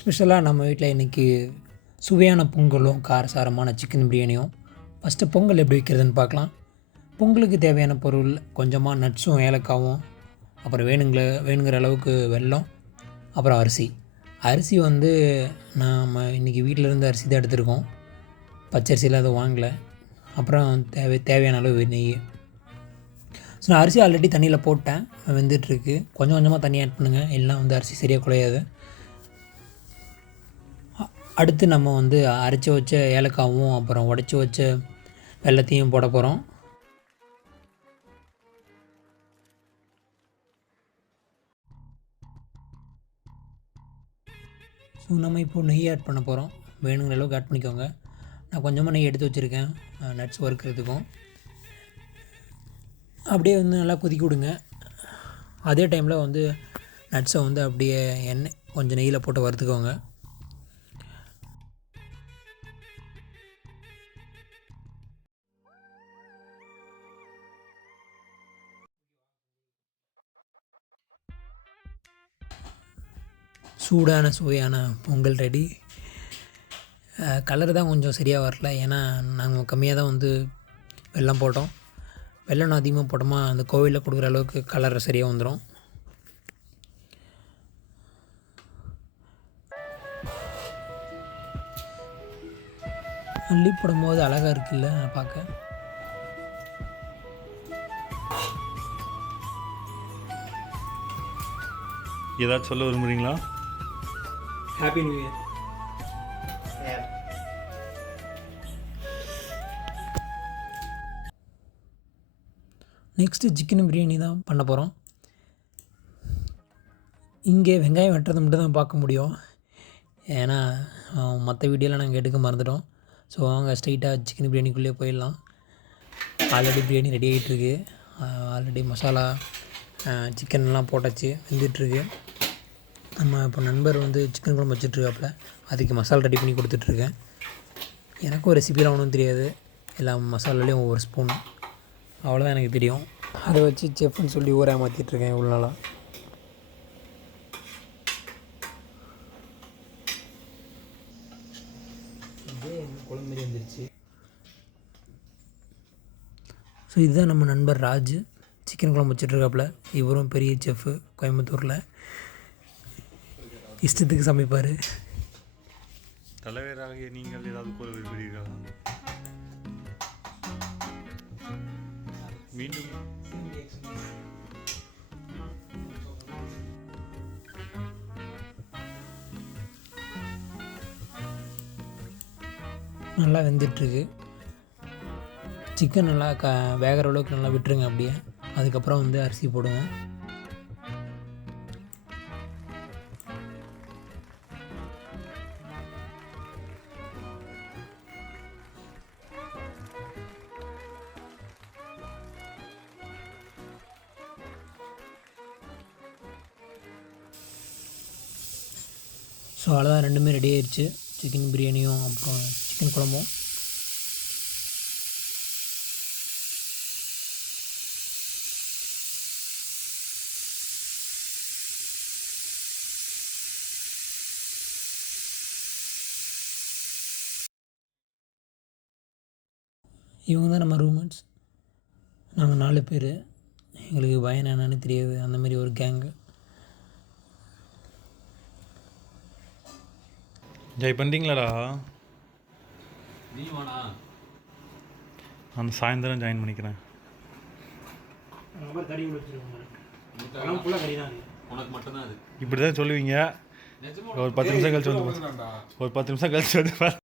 ஸ்பெஷலாக நம்ம வீட்டில் இன்றைக்கி சுவையான பொங்கலும் காரசாரமான சிக்கன் பிரியாணியும். ஃபஸ்ட்டு பொங்கல் எப்படி வைக்கிறதுன்னு பார்க்கலாம். பொங்கலுக்கு தேவையான பொருள் கொஞ்சமாக நட்ஸும் ஏலக்காவும், அப்புறம் வேணுங்கிற அளவுக்கு வெல்லம், அப்புறம் அரிசி வந்து நாம் இன்றைக்கி வீட்டிலேருந்து அரிசி தான் எடுத்துருக்கோம். பச்சரிசியில் அதை வாங்கலை. அப்புறம் தேவையான அளவு நெய். ஸோ நான் அரிசி ஆல்ரெடி தண்ணியில் போட்டேன், வெந்துட்டுருக்கு. கொஞ்சம் கொஞ்சமாக தண்ணி ஆட் பண்ணுங்கள், எல்லாம் வந்து அரிசி சரியாக குழையாது. அடுத்து நம்ம வந்து அரைச்சி வச்ச ஏலக்காவும் அப்புறம் உடச்சி வச்ச வெல்லத்தையும் போட போகிறோம். ஸோ நம்ம இப்போது நெய் ஆட் பண்ண போகிறோம். வேணுங்கிற அளவுக்கு ஆட் பண்ணிக்கோங்க. நான் கொஞ்சமாக நெய் எடுத்து வச்சுருக்கேன் நட்ஸ் வறுக்கிறதுக்கும். அப்படியே வந்து நல்லா கொதிக்க விடுங்க. அதே டைமில் வந்து நட்ஸை வந்து அப்படியே எண்ணெய் கொஞ்சம் நெய்யில் போட்டு வறுத்துக்கோங்க. சூடான சுவையான பொங்கல் ரெடி. கலர் தான் கொஞ்சம் சரியாக வரல, ஏன்னா நாங்கள் கம்மியாக தான் வந்து வெல்லம் போட்டோம். வெல்லம் அதிகமாக போட்டோமா அந்த கோவிலில் கொடுக்குற அளவுக்கு கலர் சரியாக வந்துடும். அள்ளி போடும்போது அழகாக இருக்குல்ல பார்க்க. ஏதாச்சும் சொல்ல விரும்புகிறீங்களா? Happy new year. Next chicken biryani தான் பண்ண போகிறோம். இங்கே வெங்காயம் வெட்டுறது மட்டும் தான் பார்க்க முடியும், ஏன்னா மற்ற வீடியோலாம் நாங்கள் எடுக்க மறந்துட்டோம். ஸோ அவங்க ஸ்ட்ரைட்டாக சிக்கன் பிரியாணிக்குள்ளே போயிடலாம். ஆல்ரெடி பிரியாணி ரெடி ஆகிட்டுருக்கு. ஆல்ரெடி மசாலா சிக்கன்லாம் போட்டாச்சு, வெந்துட்டுருக்கு. நம்ம இப்போ நண்பர் வந்து சிக்கன் குழம்பு வச்சுட்ருக்காப்புல, அதுக்கு மசாலா ரெடி பண்ணி கொடுத்துட்ருக்கேன். எனக்கும் ரெசிபிலாம் ஒன்றும் தெரியாது, எல்லா மசாலாலேயும் ஒவ்வொரு ஸ்பூன் அவ்வளோதான் எனக்கு தெரியும். அதை வச்சு செஃப்னு சொல்லி ஊரை மாற்றிட்டுருக்கேன் இவ்வளோ நாளாக. குழம்பு மாரி வந்துருச்சு. ஸோ இதுதான் நம்ம நண்பர் ராஜ், சிக்கன் குழம்பு வச்சுட்ருக்காப்புல. இவரும் பெரிய செஃப்பு கோயம்புத்தூரில், இஷ்டத்துக்கு சமைப்பார். தலைவராகிய நீங்கள் ஏதாவது கூற விரும்புகிறீர்களா? மீண்டும் நல்லா வெந்துட்டுருக்கு. சிக்கன் நல்லா வேகிற அளவுக்கு நல்லா விட்டுருங்க அப்படியே. அதுக்கப்புறம் வந்து அரிசி போடுங்க. ஸோ அவ்வளோதான், ரெண்டுமே ரெடி ஆயிடுச்சு. சிக்கன் பிரியாணியும் அப்புறம் சிக்கன் குழம்பும். இவங்க தான் நம்ம ரூம்மேட்ஸ். நாங்கள் 4 பேர். எங்களுக்கு பயம் என்னன்னு தெரியாது, அந்தமாரி ஒரு கேங்கு. ஜாய் பண்ணுறீங்களாடா? அந்த சாயந்தரம் ஜாயின் பண்ணிக்கிறேன். இப்படி தான் சொல்லுவீங்க. ஒரு 10 நிமிஷம் கழிச்சு வந்து